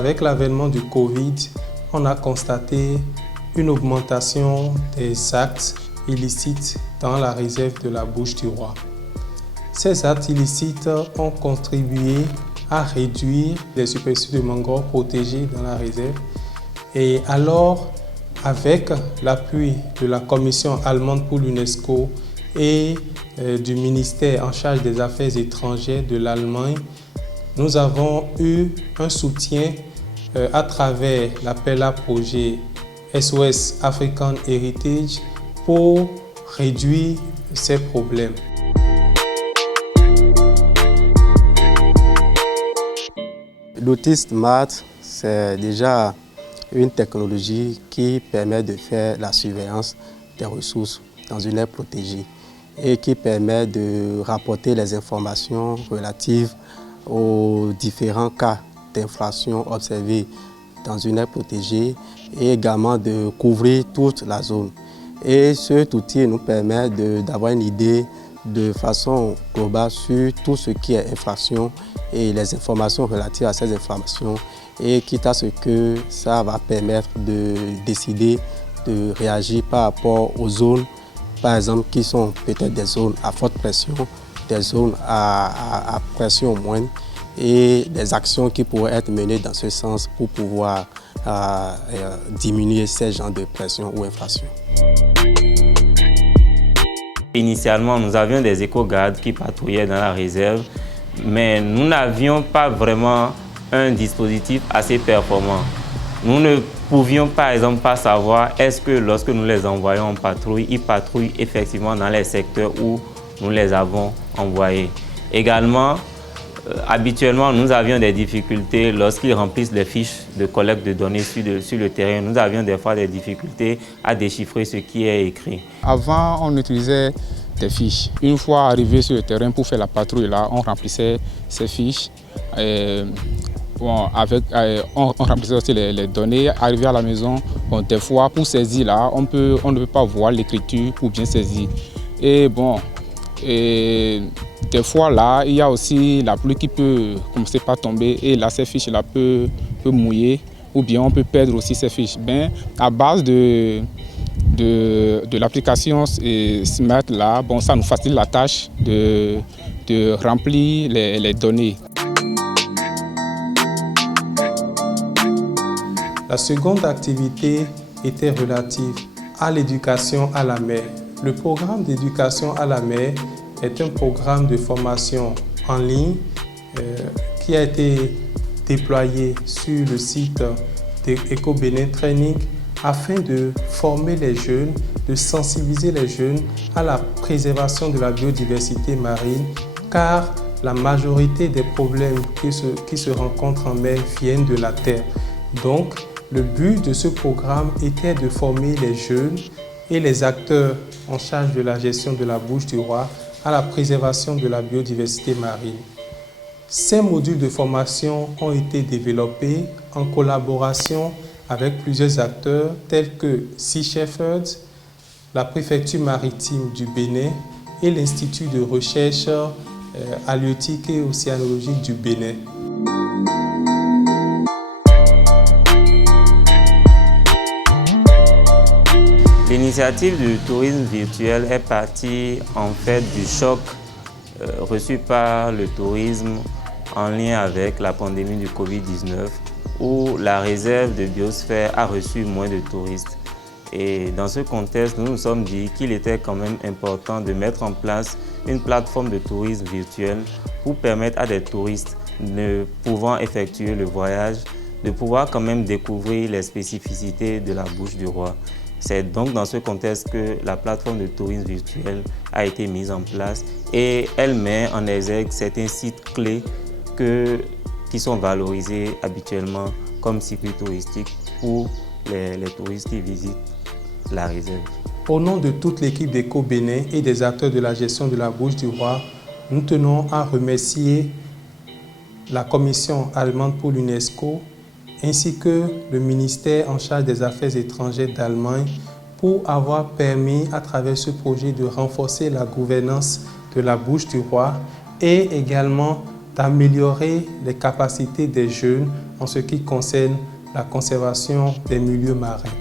avec l'avènement du Covid, on a constaté une augmentation des actes illicites dans la réserve de la Bouches du Roi. Ces actes illicites ont contribué à réduire les superficies de mangrove protégées dans la réserve. Et alors, avec l'appui de la Commission allemande pour l'UNESCO et du ministère en charge des Affaires étrangères de l'Allemagne, nous avons eu un soutien à travers l'appel à projet SOS African Heritage pour réduire ces problèmes. L'outil Smart, c'est déjà une technologie qui permet de faire la surveillance des ressources dans une aire protégée et qui permet de rapporter les informations relatives aux différents cas d'infraction observés dans une aire protégée et également de couvrir toute la zone. Et cet outil nous permet d'avoir une idée de façon globale sur tout ce qui est infraction et les informations relatives à ces informations, et quitte à ce que ça va permettre de décider de réagir par rapport aux zones, par exemple, qui sont peut-être des zones à forte pression, des zones à pression moindre, et des actions qui pourraient être menées dans ce sens pour pouvoir diminuer ces genres de pression ou infraction. Initialement, nous avions des éco-gardes qui patrouillaient dans la réserve, mais nous n'avions pas vraiment un dispositif assez performant. Nous ne pouvions par exemple pas savoir est-ce que lorsque nous les envoyons en patrouille, ils patrouillent effectivement dans les secteurs où nous les avons envoyés. Également, habituellement, nous avions des difficultés lorsqu'ils remplissent les fiches de collecte de données sur le terrain. Nous avions des fois des difficultés à déchiffrer ce qui est écrit. Avant, on utilisait des fiches. Une fois arrivé sur le terrain pour faire la patrouille, là, on remplissait ces fiches. On remplissait aussi les données. Arrivé à la maison, des fois, pour saisir, là, on ne peut pas voir l'écriture pour bien saisir. Des fois, là, il y a aussi la pluie qui peut commencer par tomber et là, ces fiches-là peuvent mouiller ou bien on peut perdre aussi ces fiches. À base de l'application Smart, là, ça nous facilite la tâche de remplir les données. La seconde activité était relative à l'éducation à la mer. Le programme d'éducation à la mer est un programme de formation en ligne qui a été déployé sur le site d'Eco-Bénin Training afin de former les jeunes, de sensibiliser les jeunes à la préservation de la biodiversité marine, car la majorité des problèmes qui se rencontrent en mer viennent de la terre. Donc, le but de ce programme était de former les jeunes et les acteurs en charge de la gestion de la Bouche du Roi à la préservation de la biodiversité marine. Ces modules de formation ont été développés en collaboration avec plusieurs acteurs tels que Sea Shepherds, la préfecture maritime du Bénin et l'Institut de recherche halieutique et océanologique du Bénin. L'initiative du tourisme virtuel est partie en fait du choc reçu par le tourisme en lien avec la pandémie du Covid-19 où la réserve de biosphère a reçu moins de touristes. Et dans ce contexte, nous nous sommes dit qu'il était quand même important de mettre en place une plateforme de tourisme virtuel pour permettre à des touristes ne pouvant effectuer le voyage de pouvoir quand même découvrir les spécificités de la Bouche du Roi. C'est donc dans ce contexte que la plateforme de tourisme virtuel a été mise en place et elle met en exergue certains sites clés qui sont valorisés habituellement comme circuits touristiques pour les touristes qui visitent la réserve. Au nom de toute l'équipe d'Eco-Bénin et des acteurs de la gestion de la Bouche du Roi, nous tenons à remercier la Commission allemande pour l'UNESCO ainsi que le ministère en charge des Affaires étrangères d'Allemagne pour avoir permis à travers ce projet de renforcer la gouvernance de la Bouche du Roi et également d'améliorer les capacités des jeunes en ce qui concerne la conservation des milieux marins.